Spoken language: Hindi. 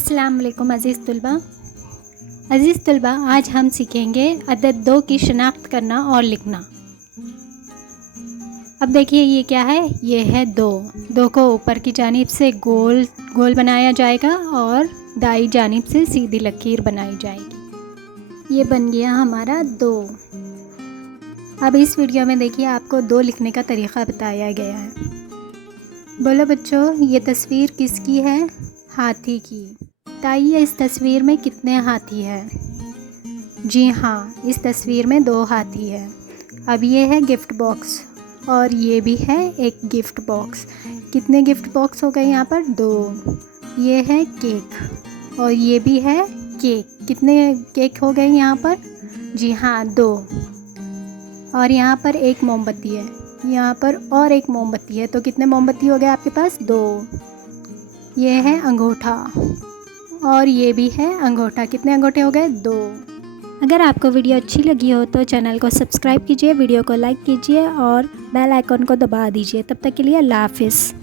अस्सलाम वालेकुम अज़ीज़ तलबा, आज हम सीखेंगे अदद 2 की शनाख्त करना और लिखना। अब देखिए ये क्या है, ये है 2 को ऊपर की जानिब से गोल गोल बनाया जाएगा और दाई जानिब से सीधी लकीर बनाई जाएगी। ये बन गया हमारा 2। अब इस वीडियो में देखिए आपको 2 लिखने का तरीक़ा बताया गया है। बोलो बच्चों, ये तस्वीर किसकी है? हाथी की। बताइए इस तस्वीर में कितने हाथी हैं? जी हाँ, इस तस्वीर में 2 हाथी हैं। अब ये है गिफ्ट बॉक्स और ये भी है एक गिफ्ट बॉक्स। कितने गिफ्ट बॉक्स हो गए यहाँ पर? 2। ये है केक और ये भी है केक। कितने केक हो गए यहाँ पर? जी हाँ, 2। और यहाँ पर एक मोमबत्ती है, यहाँ पर और एक मोमबत्ती है, तो कितने मोमबत्ती हो गए आपके पास? 2। ये है अंगूठा और ये भी है अंगूठा। कितने अंगूठे हो गए? 2। अगर आपको वीडियो अच्छी लगी हो तो चैनल को सब्सक्राइब कीजिए, वीडियो को लाइक कीजिए और बेल आइकन को दबा दीजिए। तब तक के लिए अल्लाह हाफ़िज़।